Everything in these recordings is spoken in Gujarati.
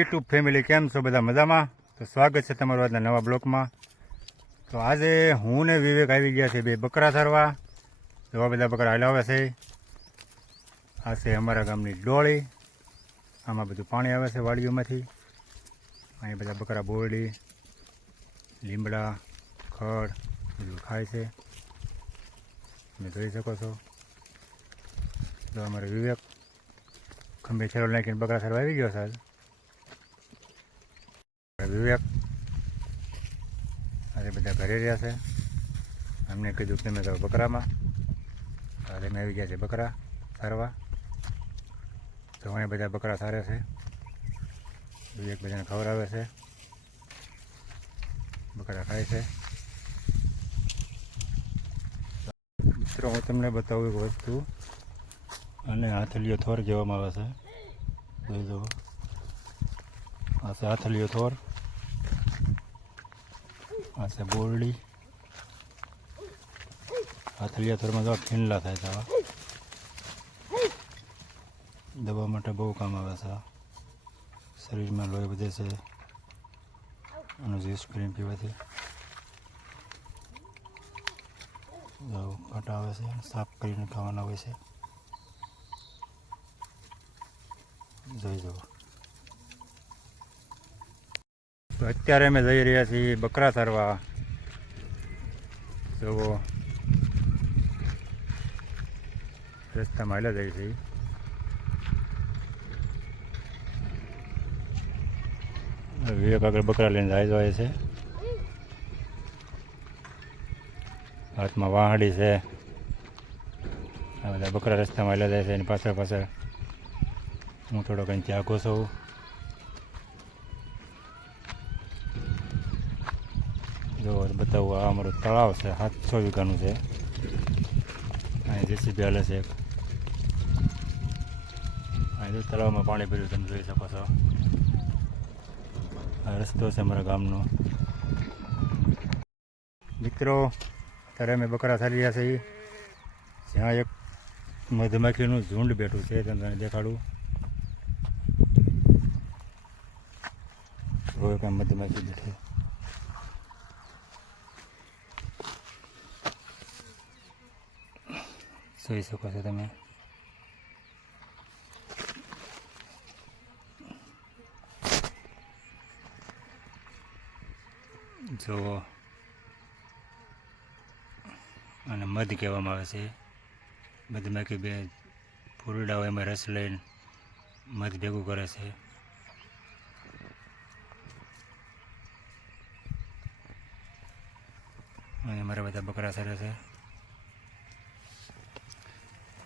યુટ્યુબ ફેમિલી, કેમ છો બધા? મજામાં? તો સ્વાગત છે તમારું આજના નવા બ્લોગમાં. તો આજે હું ને વિવેક આવી ગયા છે બે બકરા ધરવા. એવા બધા બકરા હલાવે છે. આ છે અમારા ગામની ડોળી. આમાં બધું પાણી આવે છે વાડીઓમાંથી. અહીં બધા બકરા બોરડી, લીમડા, ખડ બધું ખાય છે. તમે જોઈ શકો છો. તો અમારો વિવેક ખંભે છેડો નાખીને બકરા ધરવા આવી ગયો છે. વિવેક આજે બધા ઘરે રહ્યા છે. અમને કીધું કે તમે તો બકરામાં, આજે અમે આવી ગયા છે બકરા સારવા. તો અહીંયા બધા બકરા સારે છે. વિવેક બધાને ખવડાવે છે, બકરા ખાય છે. મિત્રો, હું તમને બતાવું એક વસ્તુ. અને હાથલીઓ થોર કહેવામાં આવે છે. જોઈ જુઓ, આ છે હાથલીઓ થોર, આ છે બોરડી. હાથલિયા થોરમાં તો ખીંડલા થાય છે. આવા દવા માટે બહુ કામ આવે છે. શરીરમાં લોહી વધે છે આનું જ્યુસ કરીને પીવાથી. કાંટા આવે છે, સાફ કરીને ખાવાના હોય છે. જોઈ જુઓ. તો અત્યારે અમે જઈ રહ્યા છીએ બકરા ધરવા. જુઓ, રસ્તામાં હાલ્યા જાય છે. વિવેક આગળ બકરા લઈને જાય છે. હાથમાં વાહડી છે. આ બધા બકરા રસ્તામાં હાલ્યા જાય છે. એની પાછળ પાછળ હું થોડો કંઈ આગો છું. જો બતાવું, આ અમારું તળાવ છે, 700 વીઘાનું છે. અહીં જેસીબી હાલે છે. અહીં તળાવમાં પાણી ભર્યું, તમે જોઈ શકો છો. આ રસ્તો છે અમારા ગામનો. મિત્રો, અત્યારે અમે બકરા સારી રહ્યા છીએ. જ્યાં એક મધમાખીનું ઝુંડ બેઠું છે, તમને દેખાડું. રોય કાંઈ મધમાખી બેઠી. જોઈ શકો છો તમે. જુઓ, અને મધ કહેવામાં આવે છે. મધમાખી બે ફૂરડાઓ એમાં રસ લઈને મધ ભેગું કરે છે. અને મારા બધા બકરા સરે છે.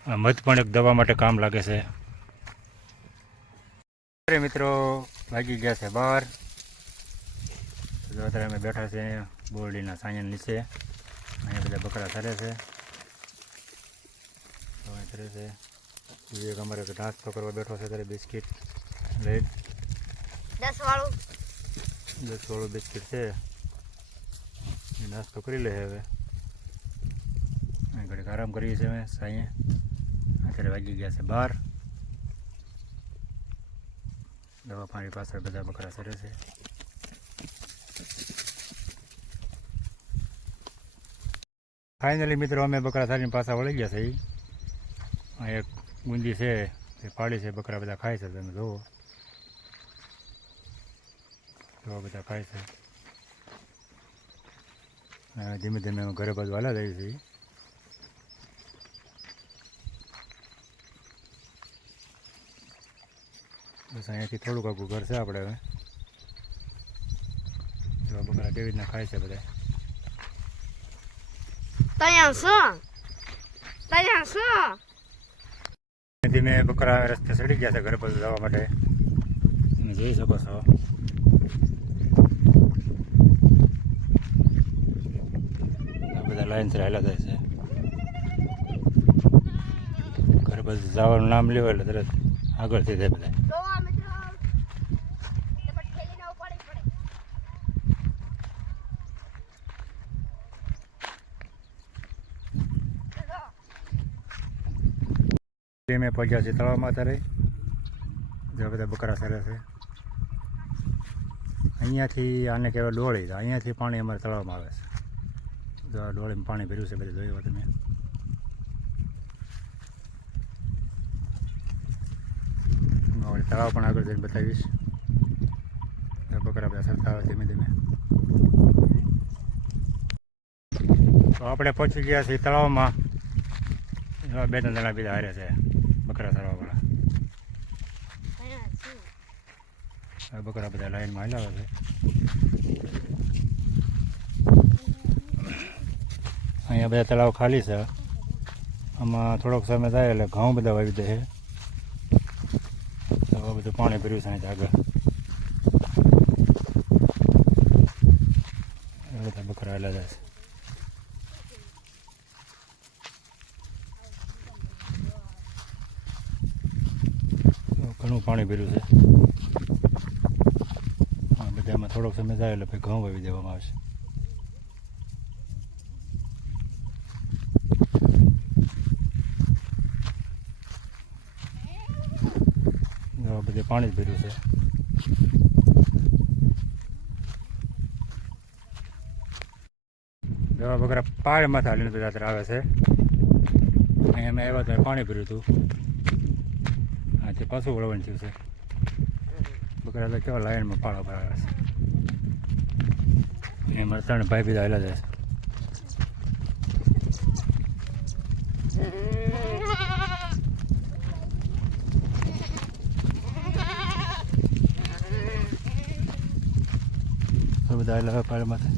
આ મધ પણ એક દવા માટે કામ લાગે છે. મિત્રો, વાગી ગયા છે 12. અત્યારે અમે બેઠા છે બોરડીના સાયન નીચે. અહીંયા બધા બકરા સરે છે. કરે છે. વિવેક અમારે નાસ્તો કરવા બેઠો છે. ત્યારે બિસ્કિટ લઈ 10 વાળું બિસ્કિટ છે. એ નાસ્તો કરી લે હવે. ઘડીક આરામ કરીએ છીએ અમે સાંજે. અત્યારે વાગી ગયા છે 12. દવા પાણી પાછળ બધા બકરા સરે છે. ફાઇનલી મિત્રો, અમે બકરા સારીને પાછા વળી ગયા છે. આ એક ગુંદી છે, એ પાડી છે. બકરા બધા ખાય છે. તમે જુઓ, બધા ખાય છે. ધીમે ધીમે ઘરે બાજુ હાલા જાય છે. બસ અહીંયાથી થોડુંક આગું ઘર છે આપણે હવે. તો બકરા કેવી રીતના ખાય છે બધા. ધીમે બકરા રસ્તે ચડી ગયા છે ઘરે બાજુ જવા માટે. તમે જોઈ શકો છો. બધા લાઈનથી હાલ્યા જાય છે. ઘરે બાજુ જવાનું નામ લેવું એટલે તરત આગળથી જાય બધા. મેં પહોંચ્યા છે તળાવમાં. અત્યારે જો બધા બકરા સરે છે. અહીંયાથી આને કહેવાય ડોળી, તો અહીંયાથી પાણી અમારે તળાવમાં આવે છે. જો આ ડોળીમાં પાણી ભર્યું છે, બધું જોયું તમે. તળાવ પણ આગળ જઈને બતાવીશ. બકરા બધા સરતા આવે ધીમે ધીમે. તો આપણે પહોંચી ગયા છીએ તળાવમાં. એવા 2-3 જણા બીજા હારે છે બકરા સરવાવાળા. બકરા બધા લાઈનમાં હલાવે છે. અહીંયા બધા તળાવ ખાલી છે. આમાં થોડોક સમય થાય એટલે ઘઉં બધા વાવી દે છે. તો બધું પાણી ભર્યું છે અહીં આગળ. એ બધા બકરા હલા જાય છે. ઘણું પાણી ભર્યું છે. બધામાં થોડોક સમય થાય એટલે ઘઉં વાવી દેવામાં આવશે. બધે પાણી જ ભર્યું છે. દવા બકરા પાળમાંથી હાલીને બધા આવે છે. અહીંયા અમે આવ્યા ત્યારે પાણી ભર્યું હતું. આથી પાછું વળવાનું થયું છે. બકરા તો કેવા લાઈનમાં પાળા ભરાવે છે. એમાં 3 ભાઈ બીજા હાલ્યા જાય છે. બધા હાલ્યા પાળામાંથી.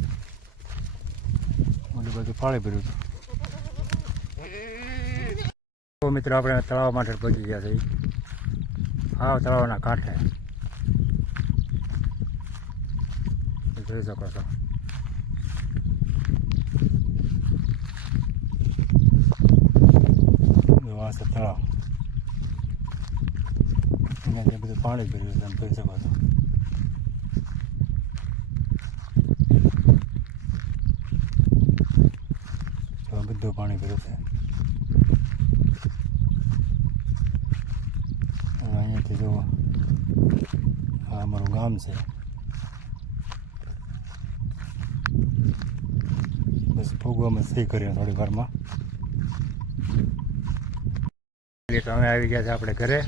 ઓલી બાજુ પાણી ભર્યું હતું. તો મિત્રો આપણે તળાવ માટે પહોંચી ગયા છીએ. હા, તળાવના કાંઠે જોઈ શકો છો. આ છે તળાવ. અહીંયા બધું પાણી ભર્યું છે, તમે જોઈ શકો છો. બધું પાણી ભર્યું છે. અહીંયાથી જુઓ, આ અમારું ગામ છે. બસ ભોગવામાં સહી કરીએ થોડી વારમાં. તો અમે આવી ગયા છે આપણે ઘરે.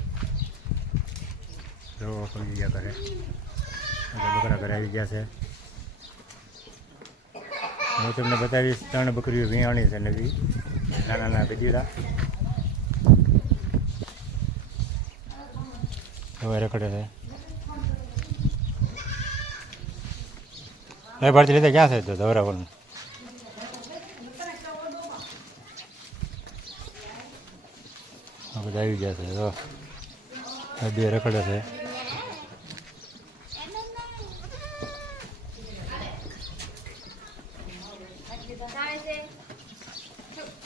જો પહોંચી ગયા ઘરે. બકરા ઘરે આવી ગયા છે. હું તમને બતાવીશ 3 બકરીઓ વિયાણી છે નવી, નાના ગજીડા. હવે રખડે છે. એ ભરતી લીધે ક્યાં છે તો ધવરાવવાનું? આ બધા આવી ગયા છે. તો આ 2 રખડે છે.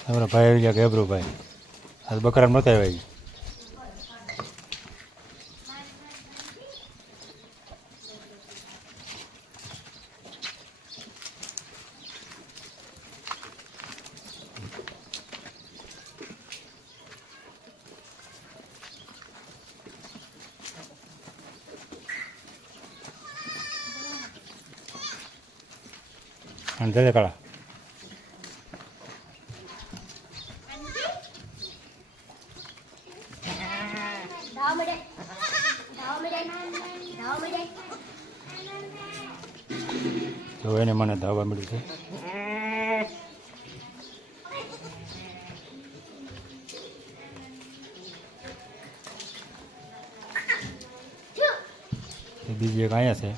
અમારા ભાઈ આવી ગયા, ગેબરુભાઈ. આ બકરા નહોતા આવ્યા. અને દે કાળા તો એને મને ધાવા મળ્યું છે. બીજી એક અહીંયા છે.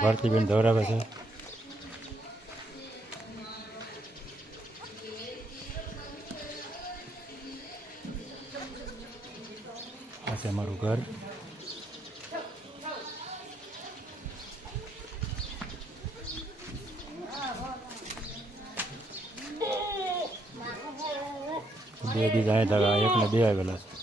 ભારતીબેન ધવરાવે છે. આ છે મારું ઘર. બે બીજા અહીંયા એકને 2 આવેલા છે.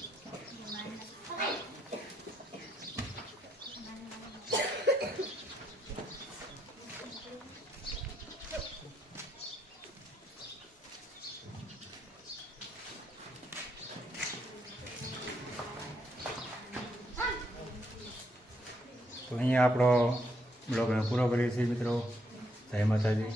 તો તો અહીંયા આપણો બ્લોગ પૂરો કરીએ છીએ મિત્રો. જય માતાજી.